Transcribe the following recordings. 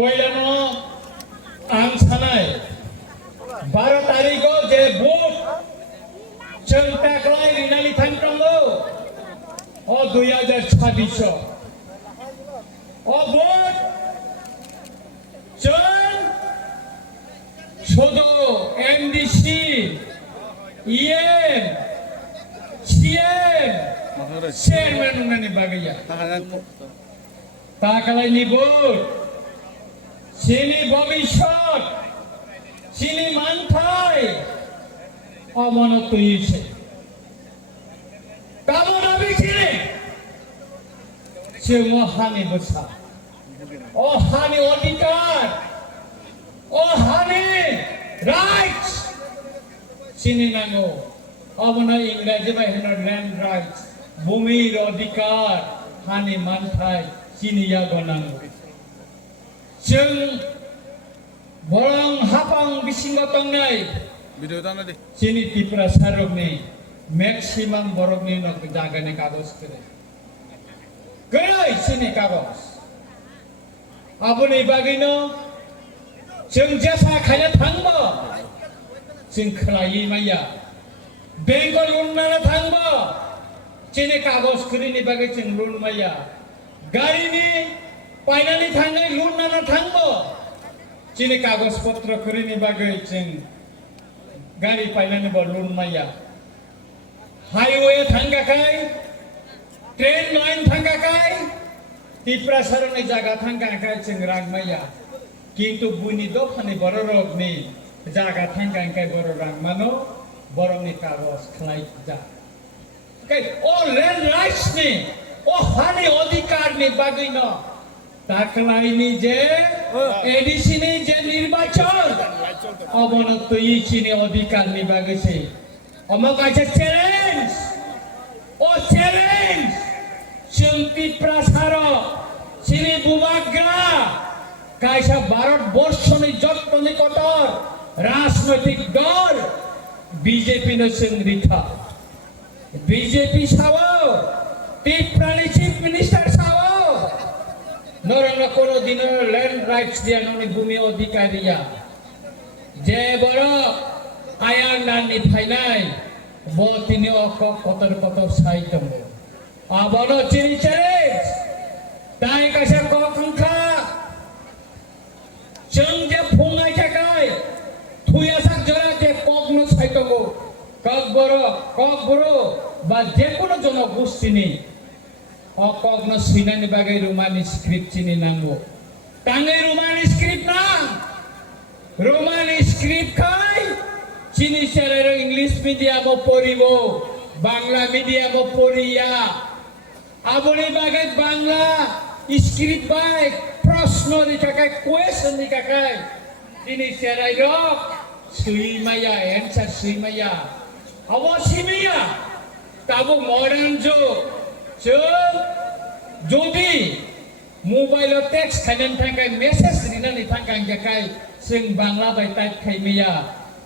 पहिलानो आं सानाय 12 तारिखआव जे भोट जों ताकलाय रिनाली थांनांगौ अ 2026 अ भोट जों শুধু MDC EM CM chairman Unani বাগিয়া তাকালাইনি vote সিনি ভবিষ্যৎ সিনি মানথাই অমনত হইছে কামন আবিছিনি সে মহানি বসা ও হানি অধিকার ও হানি রাইটস চিনি নাঙ্গো অবনা ইংরেজি বাহিনীর ল্যান্ড রাইটস ভূমির অধিকার হানি মানথাই চিনিয়া গনাঙ্গো जों বরং হাপাং বিসিংগতংনাই ভিডিও দানা দে চিনি ত্রিপুরা সারকনি ম্যাক্সিমাম বরকনি নক জাগানে কাগজ করে গলাই চিনি কাগজ আবনি বাগিনো जों जेसा खायनो थांबो जों खोलायै माइया बेंगल उन्नानै थांबो चिनि कागज करिनि बागै जों लुन माइया गारिनि पाइनानै थांनाय लुननानै थांबो चिनि कागज पत्र करिनि बागै जों गारि पाइनानै बो लुन माइया हाईवे थांगाखाय ट्रेन लाइन थांगाखाय त्रिपुरा सारनि जागा थांगाखाय जों रां माइया কিন্তু বুনি দোকানে বড় রোগ নেই জায়গা থাঙ্গাঙ্কাই বড় রাং মানো বরংনি কাগজ খালাই যা কাই ও ল্যান্ড রাইটস নি ও হানি অধিকার নি বাগিন তাকলাইনি যে এডিসি নি যে নির্বাচন অবনত ইচিনি অধিকার নি বাগিছে আমার কাছে চ্যালেঞ্জ ও চ্যালেঞ্জ চিন্তি প্রসার চিনি বুবাগ্রা কাইসা ভারতবর্ষনি যত নিকটর রাজনৈতিক দল বিজেপি নসিংরিথা বিজেপি সাও ত্রিপুরানি চিফ মিনিস্টার সাও নরঙ্গ কোনো দিন ল্যান্ড রাইটস দিয়া ননি ভূমি অধিকারিয়া যে বড় আয়ার নানি ফাইনাই ব তিনি অক কতর কত সাইতম আবনো চিনি চ্যালেঞ্জ তাই কাছে কখনখা जों जे फुंनाय थाखाय थुयासा जरा जे कगनो साइतगो कगबरो बा जे कोनो जनगोष्ठीनि अ कगनो सिनानि बागै रोमानि स्क्रिप्ट चिनि नांगौ तांगै रोमानि स्क्रिप्ट ना रोमानि स्क्रिप्ट खाय चिनि सेरारो इंग्लिश मिडियामो पढिबो बांला मिडियामो पढिया आबनि बागै बांला स्क्रिप्ट बाय प्रश्न निकाय क्वेश्चन निकाय दिनै सेराइरो सुइमाया एन्सार सुइमाया अवसिमिया ताबो मॉडर्न जुग जों जदि मोबाइल टेक्स्ट खायनानै थाखाय मेसेज लिरनानै थाखाय जों बांला बाय टाइप खायमिया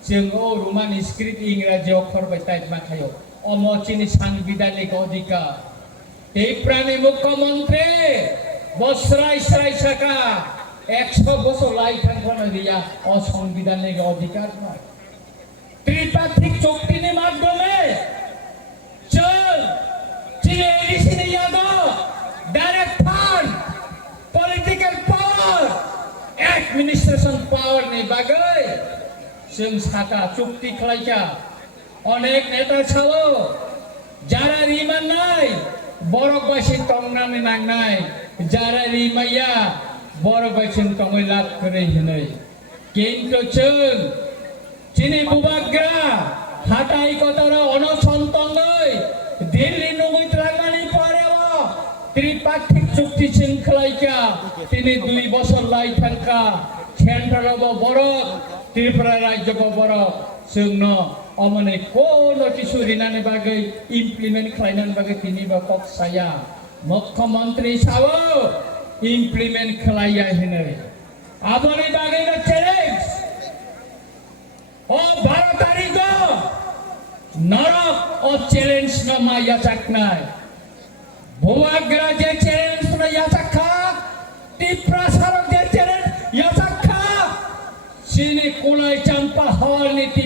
जों ओ रोमानि स्क्रिप्ट इंराजि अक्षर बाय टाइप माखायो अमचिनि साংবিধানিক अधिकार त्रिपुरानि मुख्यमंत्री বছরাই সরাই থাকা 100 বছর লাই থাকবো দিয়া অসংবিধানিক অধিকার নয় ত্রিপাক্ষিক চুক্তির মাধ্যমে চল চিনে এডিসিনে ইয়াদো direct fund political power administration power নে বাগৈ जों সাকা চুক্তি খালাইকা অনেক নেতা ছিল যারা রিমান নাই বড়বাসী টংনানি নাংনাই যারা রিমাইয়া বড়বাসী টংই লাভ করে হিनै কিন্তু जों চিনি বুবাগ্রা হাটাই কথারা অনসন্তঙ্গই দিল্লি নগৈ ত্রাগানি পরেও ত্রিপাক্ষিক চুক্তি শৃঙ্খলাইকা তিনি 2 বছর লাই থাকা সেন্ট্রালবো বড় ত্রিপুরা রাজ্যবো বড় जोंनो अमने कोनो किसु रिनानि बागै इमप्लिमेंट खालायनानि बागै तिनि बा पक्षाया मुख्यमंत्री सावो इमप्लिमेंट खालाया हिनै आबनि बागै चैलेंज ओ 12 तारिख नरक ओ चैलेंज न माया चाकनाय भुवाग्रा जे चैलेंज न या चाखा टिप्रा सारक जे challenge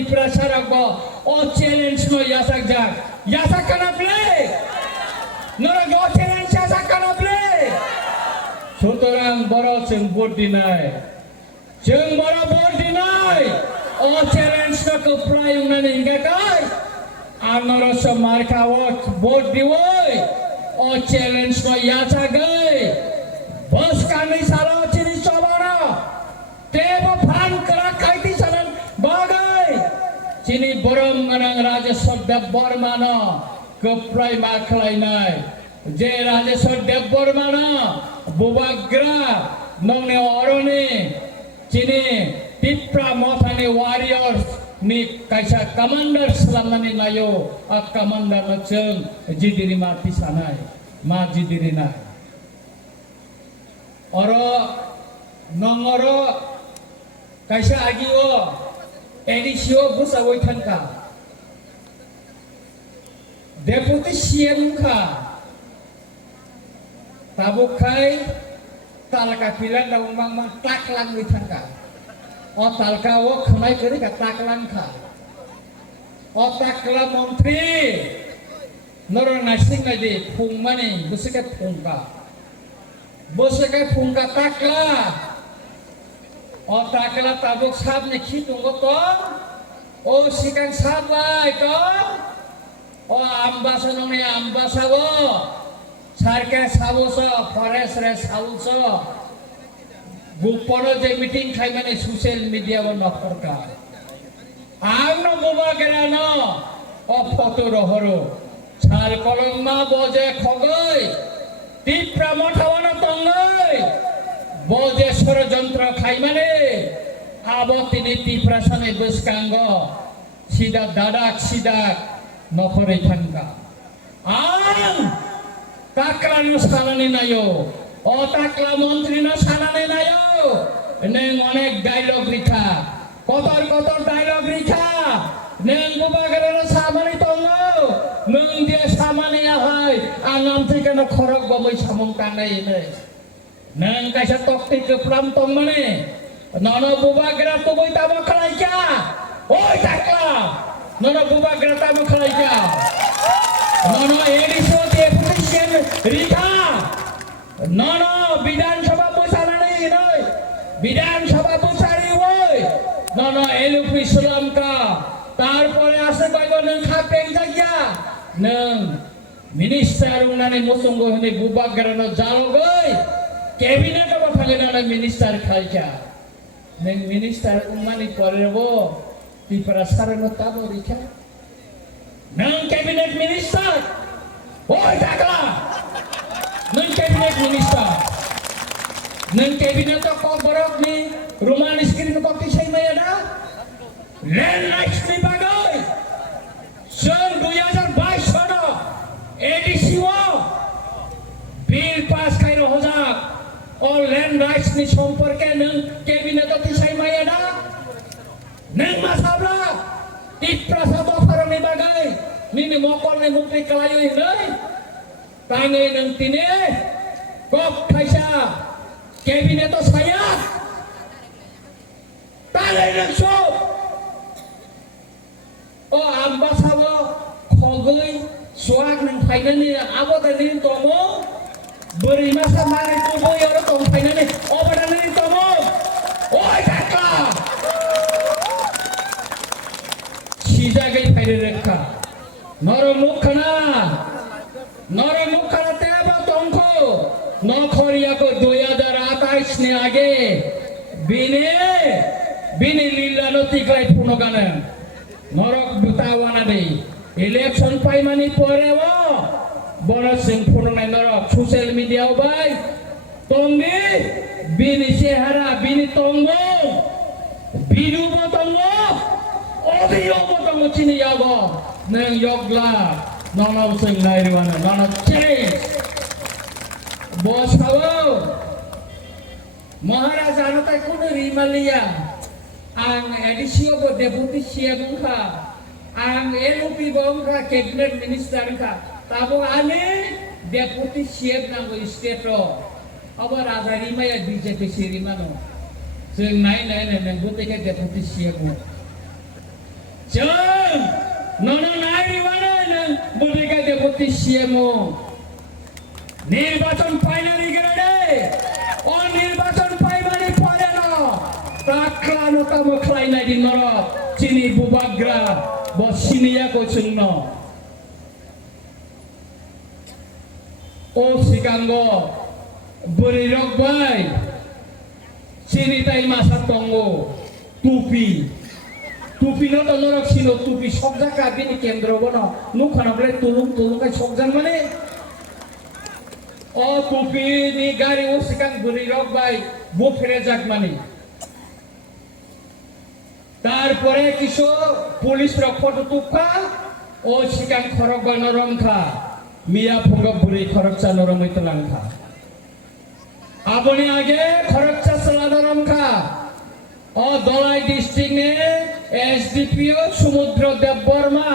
Tripura Saragbo o challenge no yasak jak yasak kana play nora go challenge yasak kana play সুতরাং বড় जों ভোট দিনাय जों বড় ভোট দিনাय o challenge ko প্রায় উনানে ইংগাকাই আনারস মার্কাও vote দিওই o challenge no yasagai bos kami salah ciri sabara tebo fan kera kaiti salan bagai cini borom manang raja sodab bormana keprai maklainai je raja sodab bormana bubagra nongne orone cini tipra mothani warriors ni kaisa commander selamani nayo a commander maceng jidiri mati sanai ma jidiri na oro nongoro kaisa agio edisio busa woithanka deputy CM kha tabukai talka pilan da umang mang taklang woithanka o talka wo khnai kari ka taklang kha o takla mantri noro nasing nadi phungmani busike phungka busike phungka takla o takla tabuk sabne khitungo to o sikang sabai to o ambasa none ambasa wo sarke saboso forest re saboso গোপনে যে meeting খাই মানে social media বা নকরকা আমনো মোবা গেরান ও photo রহরো ছাল কলমা বজে খগই টিপ্রা মঠাওয়ান তঙ্গই বজে ষড়যন্ত্র খাই মানে আব তিনি টিপ্রা সামনে বসকাঙ্গ সিদা দাদাক সিদাক নকরে থাঙ্গা আম তাকরানো সালানি নাইও ও তাকলা মন্ত্রী না সালানি নাইও neng onek dialog rika kotor dialog rika neng bubagara samani tongo neng dia samani ahai angam tika na khorok bamai samung tanai ini neng kaisa tokti ke pram tong mane nono bubagara tuboi tamo khalaika oi takla nono bubagara tamo khalaika nono ediso deputy rika nono bidan sabha busalani noi বিধানসভা বুসারি ওই নন এলুপি শ্রীলঙ্কা তারপরে আছে কয়জন খাপেং জায়গা নং minister উনানে মুসুঙ্গ হনে বুবাগরানো জালগই cabinet বা ফালেনা মিনিস্টার খাইকা নং মিনিস্টার উমানি পরেবো ত্রিপুরা সারনো তাবো রিখা নং ক্যাবিনেট মিনিস্টার ওই টাকা নং cabinet minister neng kabinet ko borok ni rumah screen ko kisay mayada land rights ni bagay son 2022 sono edisio bill pass kairo hojak o land rights ni somporke neng kabinet ko kisay mayada neng masabla tiprasa to farani bagay nini mokol ni mukti kalayo hinay tangay neng tine kok kaisa Kabinet to saya talay ng sob o ambasawa khogoi swag ng final ni abo dalin tomo berima samari tubo yoro tong final ni o badalin tomo oi takla sijagai final rekha noro mukhana teba tongko नखरिया को 2028 ने आगे बिने लीला नती काय पुनो गाने नरक बुतावाना दे election पाई मानी परे वो बड़ा सिंह पुनो नै नरक सोशल मीडिया बाय तोंगे बिने सेहरा बिने तोंगो बिनु बतंगो ओदियो बतंगो चिनि यागो नंग योगला ननो सिंह नाइरवाना ननो change bos kawo Maharaja nata kuno rimalia ang edisio bo deputy CM ka ang LOP bongka cabinet minister ka tabo ane deputy CM nang state ro aba raja rimaya BJP sirimano sing nai nang buti ka deputy CM जों नोनो नायरिबानो नों बुलिगा देपति CMO নির্বাচন finally গেলে অনির্বাচন পাইবানি পারে না প্রাক্লানতা মখলাইনাই দিনর চিনি বুবাগ্রা বসিনিয়া কইছুন ও সিকাঙ্গ বরি রকবাই চিনি তাই মাসা তঙ্গ টুপি টুপি ন তনরক সিনো টুপি সব জায়গা বিনি কেন্দ্র বন নুখানাবলে তুলুম তুলুকাই সব জান মানে ও টুপি নি গাড়ি ও সিকাং বরি রকবাই বো ফেরে যাক মানে তারপরে কিছু পুলিশ রক্ষত তুকা ও সিকাং খরক বা নরমখা মিয়া ফঙ্গ বুড়ি খরকচা নরমই তলাংখা আপনি আগে খরকচা সালা নরমখা ও দলাই ডিস্ট্রিক্ট নে এসডিপিও সমুদ্র দেব বর্মা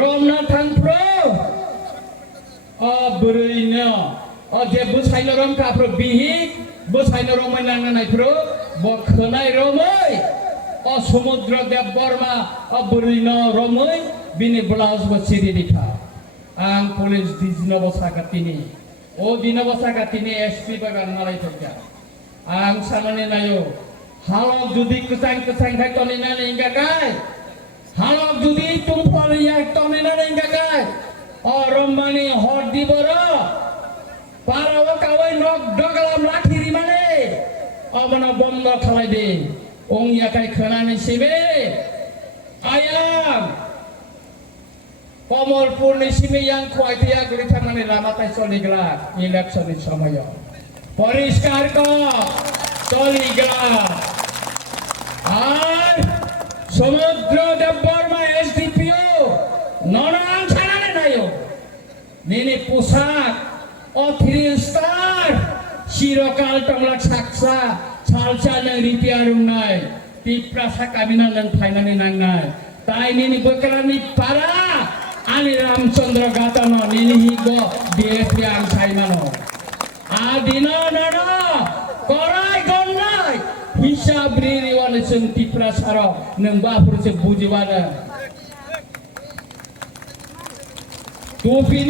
রমনা থাংপ্রো ও বুড়ি ন ও যে বুসাই নরমখা প্র বিহিক বুসাই নরমই নাংনাই প্র বখনাই রমই ও সমুদ্র দেব বর্মা ও বুড়ি ন রমই বিনি ব্লাউজ বছিরি দিখা आं पुलिस दिनबसा गातिनि ओ दिनबसा गातिनि एसपी बागान मालाय थोका आं सामने नायो हालक जुदि कसां कसां थाय तनिना नेंगाकाय हालक जुदि तुमफलिया तनिना नेंगाकाय ओ रम्बानि हर दिबर पाराव कावै नक दगलाम लाखिरि माने अबना बन्द खालाय दे ओंयाकाय खोनानि सिबे आयाम कमलपुर निसिमे yang खवाइथिया गलिथांनानै लामाताय चलिग्रा इलेक्शननि समायाव परिष्कार क चलिग्रा আর সমুদ্র দেব বর্মা এসডিপিও ননাং ছানানে নাইও নিনি পোশাক ও থ্রি স্টার চিরকাল টংলা সাকসা ছালচা নং রিপিয়ারুং নাই টিপ্রাসা কামিনা নং ফাইনানি নাংনাই তাই নিনি বকরানি পারা ani ramchandra gatano ninihigo diepi ang saimano adino nana korai gonnai hisab riri wane sing tiprasaro neng bapur se bujiwana tupi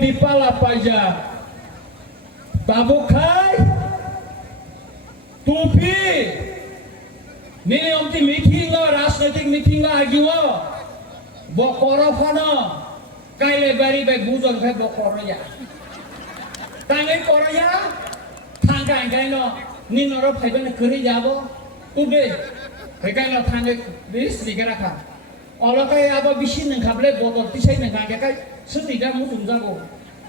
ni pala paja tabukai tupi nini omti meeting lo rasnaitik meeting lo agiwo bokoro fana kaile bari be bujon phe bokoro ya tangai koro ya thangkai kai no ninoro phaiben kuri jabo tude kai no thangai bis ligara kha olokai abo bisin nang khable botol tisai nang ga kai sudai da mutum jago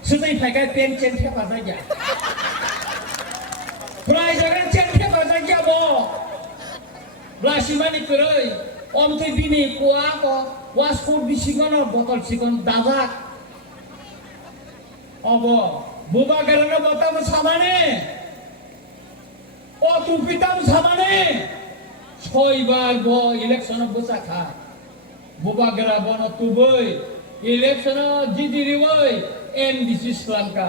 sudai phaikai pen chen the pa ja prai jagan chen the pa ja bo blasimani kuroi omte bini kuwa ko wasford bisigono botol sigon dazak obo buba garana botam samane o tupitam samane ছয়বার ব election বসা খা বুবা গরা বন তুবই election জিদিরিবই NDC ইসলামকা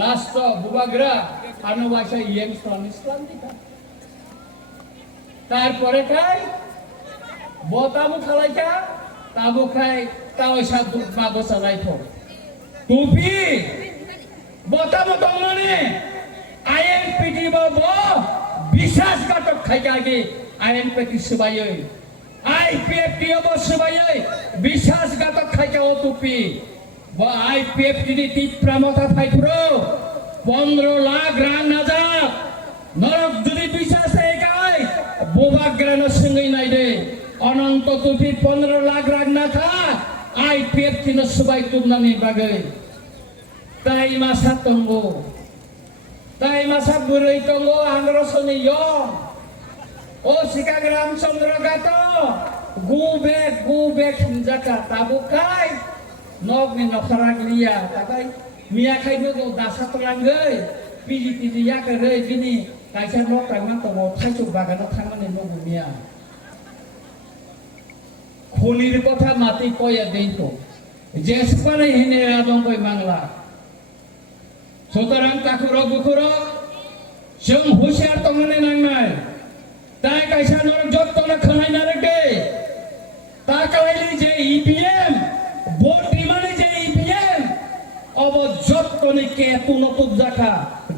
last বুবা গরা আনবাসা ইসলাম দিকা তারপরে কাই বতামু খালাইকা তাবো খাই তাও সাধু মাগো চালাইতো টুপি বতামু দমনে আইএনপিটি বাবো বিশ্বাসঘাতক খাইকাগে আইএনপিটি সবাই আইপিএফটি অবো সবাই বিশ্বাসঘাতক খাইকা ও টুপি ব আইপিএফটি তি প্রামতা ফাইফ্রো 15 লাখ রাং নাজা নরক যদি বিশ্বাস একাই বোবাগ্রানো সঙ্গই নাই দে অনন্ত টুপি 15 লাখ রাং না খা আইপিএফটি ন সবাই তুমনানি বাগে তাই মাসা তঙ্গো তাই মাসা বুড়ই তঙ্গো আন্দরসনি ইয়ং ও সিকাগ রামচন্দ্র গাত গু বেক হিনজাকা তাবুকাই নগনি নখরাগলিয়া তাকাই মিয়া খাইनो गो दासा तलांगै पिजिपिजि याकरै बिनि कायसा न प्रांमा तमो थाइसु बागानाव थांनानै नगु मिया खलिर কথা মাতি কয়া দেইতো जेसपाने हिने आदम কই বাংলা সুতরাং কাকুরো বুকুরো जों हुसियार तंगने नांनाय ताय कायसा नर जत्तना खनाय नारके ইভিএম ভোট মানে যে ইভিএম অব যত্তনিকে তুনতুক জাখা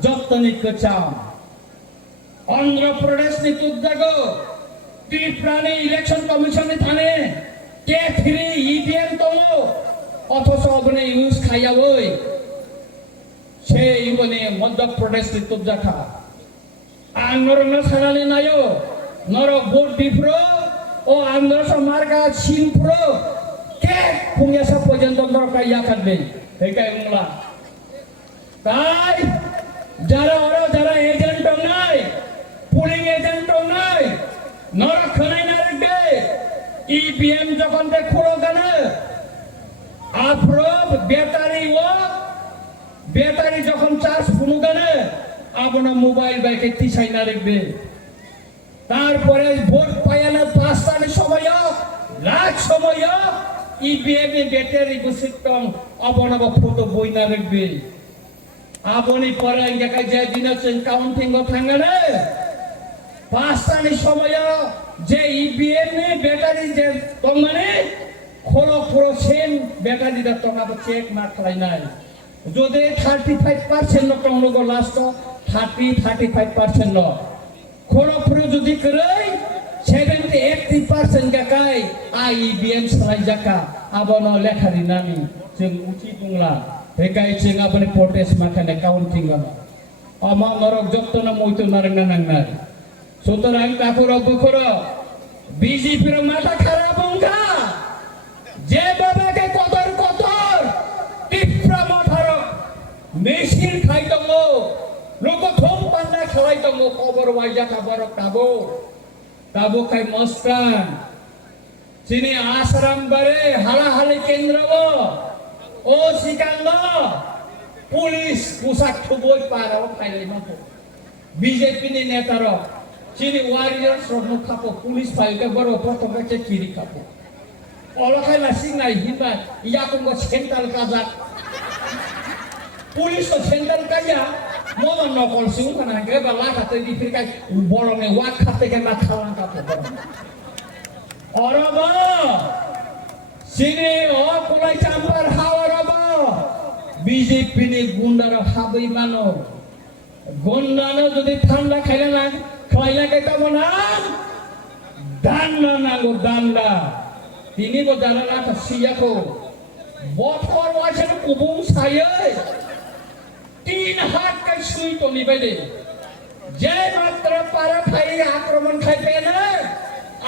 যত্তনিক চাও অন্ধ্রপ্রদেশ নি তুদ্দাগো ত্রিপুরানি ইলেকশন কমিশন নি থানে কে থ্রি ইভিএম তমো অথচ অবনে ইউজ খাইয়াবই সেই বনে মধ্যপ্রদেশ নি তুদ্দাখা আন্নরন সানানি নায়ো নর ভোট দিপ্রো ও আন্ধ্র মার্কা সিনপ্রো কে পুঙ্গেসা পর্যন্ত দরকার ইয়া খাবে এটাই বাংলা তাই যারা এজেন্ট নাই পুলিং এজেন্ট নাই নর খনাই না রাখবে ইভিএম যখন তে খুলো কেন আফরোব ব্যাটারি যখন চার্জ ফুনু কেন আপনার মোবাইল বাইকে তিসাই না রাখবে তারপরে ভোট পায়ানোর 5টার সময় লাখ সময় ইভিএম ব্যাটারি সিস্টেম অবনব ফটো বই না রাখবে আপনি পরে দেখায় যে দিন কাউন্টিং থাঙ্গে রে 5টার সময় যে ইভিএম ব্যাটারি যে মানে খোলো পুরো সেম ব্যাটারিটা তোমাকে চেক না খাই নাই যদি 35% টঙ্গ লাস্ট 35% খোলো পুরো যদি করে 70-80% গাকাই আইবিএম সালাই জাকা আবনো লেখারি নামি जों उची बुंला बेकाय जों आपने प्रोटेस्ट माखाने काउंटिंग गला अमा नरक जत्तन मयतो नारंगा नांगनाय सुतरां काकुर बुखुर बीजेपी र माथा खाराप बुंगा जे बाबाके कदर टिप्रा माथार मेसिन खाइ दंगो लोक थम पान्ना खालाय दंगो खबर वाइजा खबर ताबो खाय मस्तान सिनी आश्रम बारे हालाहाली केन्द्रबो ओ सिकांग पुलिस पोशाक थुबोय पाराव फाइले माखो बीजेपी नि नेतार सिनी वारियर्स र मुखापो पुलिस फाइलके बरो प्रथम के किरि खापो अलखाय लासिंनाय हिबा इयाकुंगो सेंट्रल काजा पुलिस तो सेंट्रल काजा मोमन नकल सिउ खाना के बाला खाते दिफिरकाय बरने वाक खाते के ना खालां खापो अरबा सिने ओ कुलाई चाम्पार हावरबा बीजेपी नि गुंडार हाबै मानो गुंडानो যদি ঠান্ডা খাইলা না খাইলা কেটা মনা দান্না নাগো দান্না তিনি বো জানা না সিয়াকো বছর ওয়াছে কুবুম সায়ে 3 হাত কা সুই তো নিবেদে যে মাত্র পারা খাই আক্রমণ খাইতে না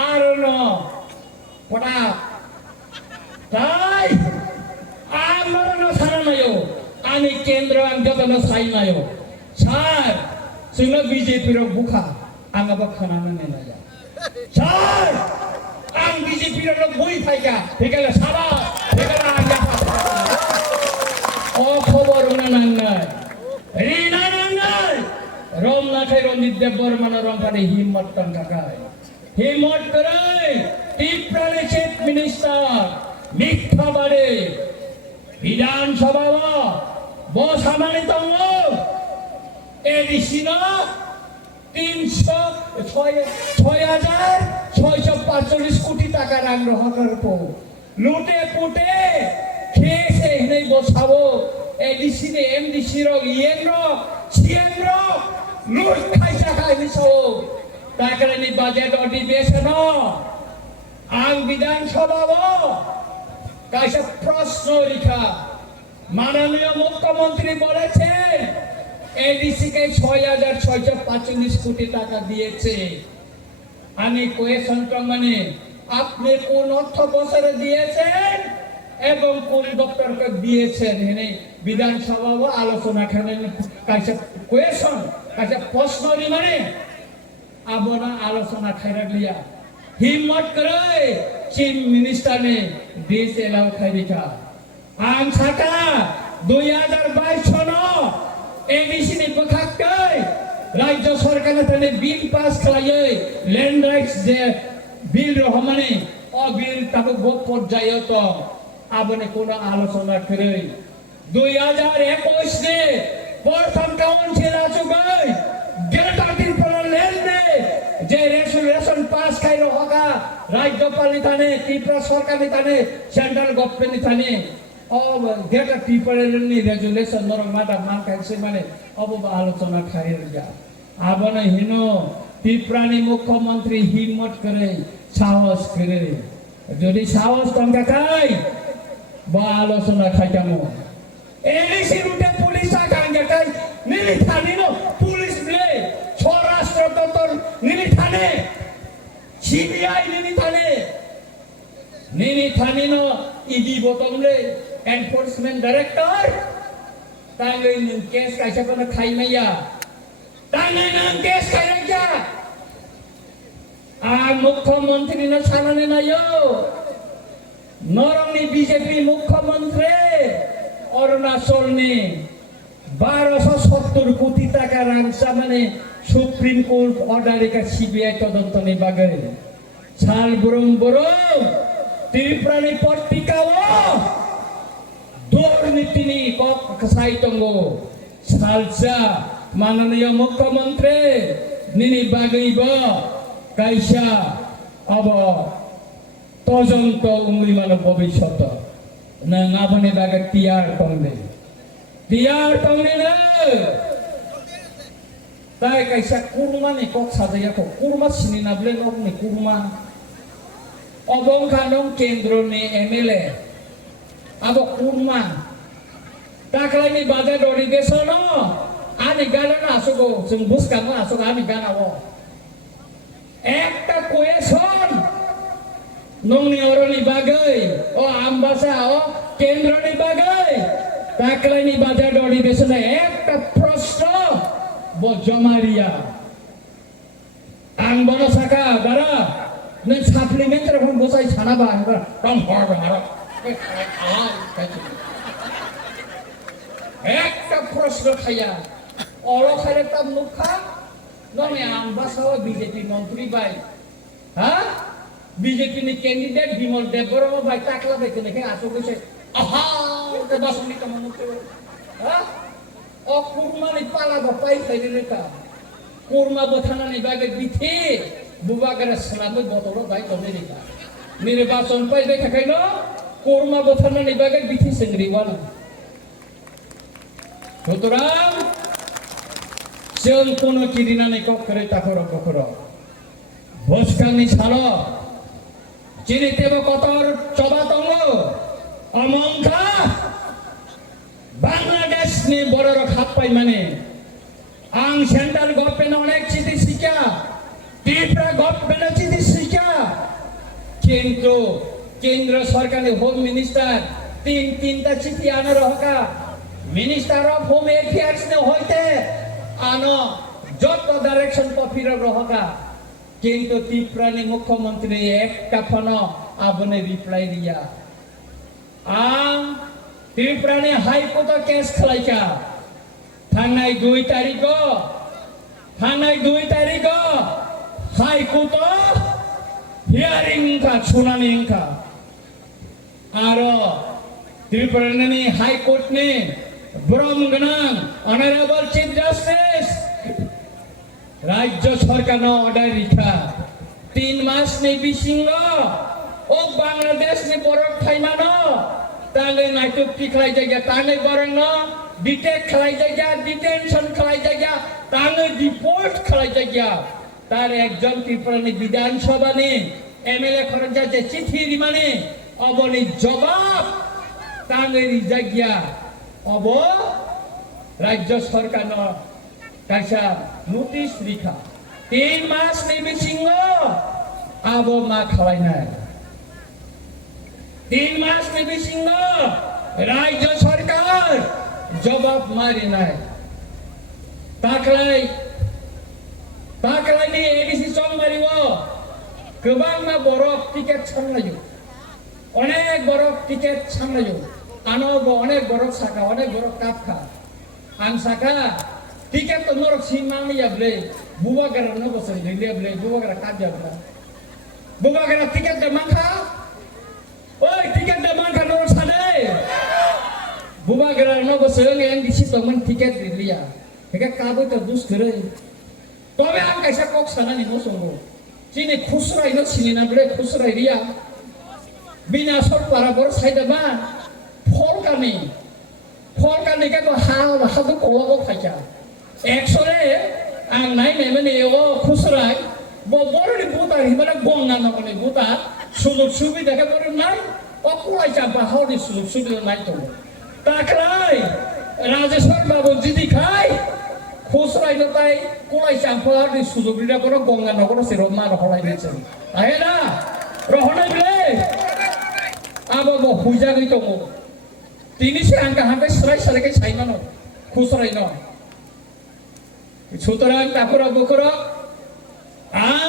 আর ন পড়া তাই আমার না সারানায়ো আমি কেন্দ্র আঙ্গতন সাইনায়ো স্যার সিংহ বিজেপি র বুখা আঙ্গাবা খানানা নেনায়া স্যার আং বিজেপি র বই ফাইকা হেগালা সারা হেগালা আঙ্গা ও খবর না নাঙ্গাই রিনা নাঙ্গাই রম না খাই রঞ্জিত দেব বর্মন রংখানে হিম্মত টাঙ্গাকাই হিম্মত করে ত্রিপুরার চিফ মিনিস্টার মিথ্যাবাদে বিধানসভা বসামানিত এডিসি 6,645 কোটি টাকা আগ্রহ করব লুটে পুটে খেয়েছে নেই বসাবো এডিসি নে এমডিসি র ইএন র সিএন র লুট খাই টাকা নিছো তাকরে নি বাজেট অধিবেশন আং বিধানসভা কাছে প্রশ্ন রেখা মাননীয় মুখ্যমন্ত্রী বলেছেন এডিসি কে 6,645 কোটি টাকা দিয়েছে আমি কোয়েশন মানে আপনি কোন অর্থ বছরে দিয়েছেন এবং কোন দপ্তরকে দিয়েছেন এনে বিধানসভা আলোচনা খানে কাছে কোয়েশন কাছে প্রশ্ন মানে আবনা আলোচনা খাইরা লিয়া हिम्मत करे चीफ मिनिस्टर ने देश एलाव खाइबिका आं साका 2022 सनो एडिसि नि बखाकै राज्य सरकारले तने बिल पास खालायै लैंड राइट्स जे बिल रहमाने ओ बिल ताको गोपर जायो तो आबने कोनो आलोचना करे 2021 ने प्रथम काउन्सिल आचुगै गेटाटिर पर लेन ने जे रेशन पास खाइरो होगा রাজ্যপাল থানে ত্রিপুরা সরকার থানে সেন্ট্রাল গভর্নমেন্ট থানে যেটা ত্রিপুরার রেজুলেশন নরম মাদা মান খাইছে মানে অববা আলোচনা খাইয়ে যা আবনে হিন ত্রিপুরানি মুখ্যমন্ত্রী হিম্মত করে সাহস করে যদি সাহস তঙ্কা খাই বা আলোচনা খাইতামো এলিসি রুটে পুলিশ আকাঙ্গে খাই নিলি থানি নো পুলিশ বলে স্বরাষ্ট্র দপ্তর নিলি থানে সিবিআই নিনি থানি নো ইডি বতংলে এনফোর্সমেন্ট ডাইরেক্টর তাইলে নিন কেস কাইসা কোন খাই মাইয়া তাইলে নিন কেস কাইরা আর মুখ্যমন্ত্রী না সামনে নাইও নরমনি বিজেপি মুখ্যমন্ত্রী অরুণাচল নি 1270 কোটি টাকা রাংসা মানে সুপ্রিম কোর্ট অর্ডারে সিবিআই তদন্ত নি বাগে সাল বরং ত্রিপুরানি পত্রিকাও দুর্নীতি নি সাইতঙ্গ সালসা মাননীয় মুখ্যমন্ত্রী নিনি বাগৈব কাইসা অব তদন্ত উঙ্গলিমান ভবিষ্যৎ না আবনে বাগে টিয়ার টংনে না তাই কাইসা কুরমা নি কক সাজাইয়া কুরমা সিনি নাবলে নকনি কুরমা অবংখানং কেন্দ্র নি এমএলএ আবো কুরমা তাকলাইনি বাজার দড়ি দেশন আনি গানা না আসগো जों বুসকানো আসগো আমি গানাবো একটা কোয়েশন নংনি অরনি বাগৈ ও আমবাসা ও কেন্দ্রনি বাগৈ তাকলাইনি বাজার দড়ি দেশন একটা প্রশ্ন জমারিয়া আং বড় শাখা দাঁড়া নই সাপ্লিমেন্ট এখন বসাই ছানাবা রং একটা প্রশ্ন খাইয়া অরখারে তার মুখা নয় আমবাসা বিজেপি মন্ত্রী ভাই হ্যাঁ বিজেপি নি ক্যান্ডিডেট বিমল দেববর্মা ভাই টাকলা দেখে দেখে আসো কইছে আহা 10 মিনিট মন মুক্তি হ্যাঁ ও কুরমানি পালা বাপাই খাইলে কা কুরমা বথানানি বাগে বিথি বুবাগারে সালামে বতল ভাই আমেরিকা নির্বাচন পাই দেখা খাইলো কুরমা বথানানি বাগে বিথি সেংরিওয়ালা সুতরাং जों কোনো কিরিনানি কক্ষরে তাকর কখর বসকানি ছালো চিনিতেব কতর চবাতঙ্গ অমংকা বাংলাদেশ নি বড় খাপ পাই মানে আং সেন্ট্রাল গভর্নমেন্ট অনেক চিঠি শিখা ত্রিপুরা গভর্নমেন্ট চিঠি শিখা কিন্তু কেন্দ্র সরকারের হোম মিনিস্টার তিনটা চিঠি আনার হকা মিনিস্টার অফ হোম এফেয়ার্স নে হইতে আনো যত ডাইরেকশন কপির রহকা কিন্তু ত্রিপুরানি মুখ্যমন্ত্রী একটা ফোন আবনে রিপ্লাই দিয়া আং ত্রিপুরানি হাইকোর্ট কেস খালাইকা থানাই 2 তারিখ হাইকোর্ট হিয়ারিং কা শুনানি কা আর ত্রিপুরানি হাইকোর্ট নে ব্রহ্মগণাং অনারেবল চিফ জাস্টিস রাজ্য সরকার অর্ডার রিখা 3 মাস নে বিসিংগ ও বাংলাদেশ নে বড় খাইমানো তালে নাইটুক কি খাই জায়গা তালে বরং ডিটেক খাই জায়গা ডিটেনশন খাই জায়গা তালে ডিপোর্ট খাই জায়গা তার একজন ত্রিপুরানি বিধানসভা নে এমএলএ খরচা যে চিঠি মানে অবনি জবাব তালে জায়গা অব রাজ্য সরকার কাইসা নোটিশ লিখা 3 মাস নেবে সিংহ আব মা খাওয়াই নাই 3 মাস নেবে সিংহ রাজ্য সরকার জবাব মারি নাই তাকলাই নি এডিসি সং মারিব গোবাং না বড় টিকেট সামলাयो অনেক বড় টিকেট সামলাयो আনো অনেক বড় শাখা অনেক বড় কাপখা আং শাখা টিকেট তো নরক সিমাংনি যাবলে বুবাগারা ন বসে লেবলে বুবাগারা কাজ যাবলা বুবাগারা টিকেট দে মাংখা ওই টিকেট দে মাংখা নরক সাদে বুবাগারা ন বসে এনডিসি তো মান টিকেট দিলিয়া হেকা কাবো তো দুস করে তবে আং কাইসা cock সানানি মসঙ্গ Chini khusrai no chini na bre khusrai ria. Bina sor para bor saida ma. Phorkani ka ko ha du kologo phaika. Actually ang nai ne mane o khusrai bo borni buta himana gonga na mane buta suluk subi deke bor nai o kulai champa hodi suluk subi nai to. Takrai Rajeshwar Babu Jidi Khai খুচরাই তাই কোলাই চাম্পার দি সুযোগটা কোনো গঙ্গা নগর সিরমা রহলাই দিয়েছে আহে না রহনাই বলে আবো হুইজা গই তো তিনি সে আঙ্কা হাতে সরাই সরাইকে ছাইমানো খুচরাই ন সুতরাং তাকুরা বকুরা আং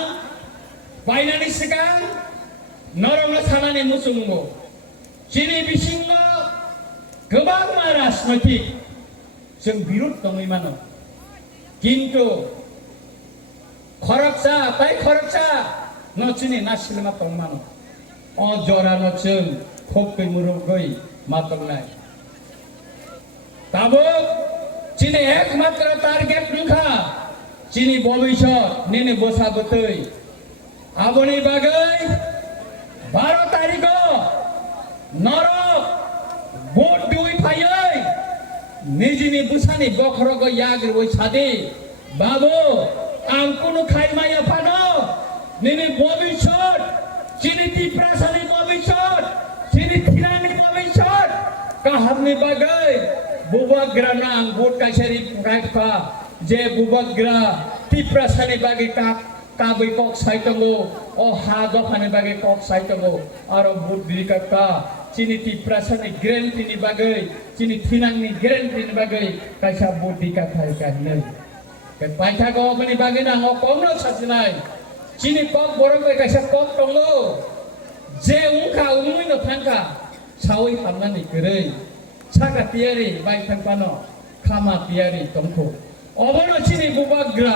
বাইনানি সিকাং নরমা থানানি মুসুমো চিনি বিসিংল गोबां मा राजनैतिक जों बिरुद दङै मानो কিন্তু খরকসা তাই খরকসা নচিনি না সিনেমা তং মানো অ জরা নচং খোকই মুরুগই মাতংনাই তাবো চিনি একমাত্র টার্গেট নুখা চিনি ভবিষ্যৎ নেনে বসা বতই আবনি বাগৈ 12 তারিখ নরক ভোট দুই ফাইयै নিজনি বুসানি বখরগ ইয়াগর ওই সাদে বাবু আং কোন খাইমায়া ফানো নিনি ভবিষ্যৎ চিনি তিপ্রাসানি ভবিষ্যৎ চিনি থিরানি ভবিষ্যৎ কাহামনি বাগৈ বুবাগ্রা নাং ভোট কাছারি রাখা যে বুবাগ্রা তিপ্রাসানি বাগে কাবৈ কক সাইতঙ্গো ও হা দফানি বাগে কক সাইতঙ্গো আর vote দিকাকা Cini tiprasani grand ini bagai, cini tinang ni grand ini bagai, kaisa budi katai kanai. Kepaita kau meni bagai na ngokong no sasinai. Cini kok borong kau kaisa kok tonglo. Je ungka ungui no tangka, sawi hamnani kerei. Saka tiari baik tangkano, kama tiari tongko. Obono cini bubagra,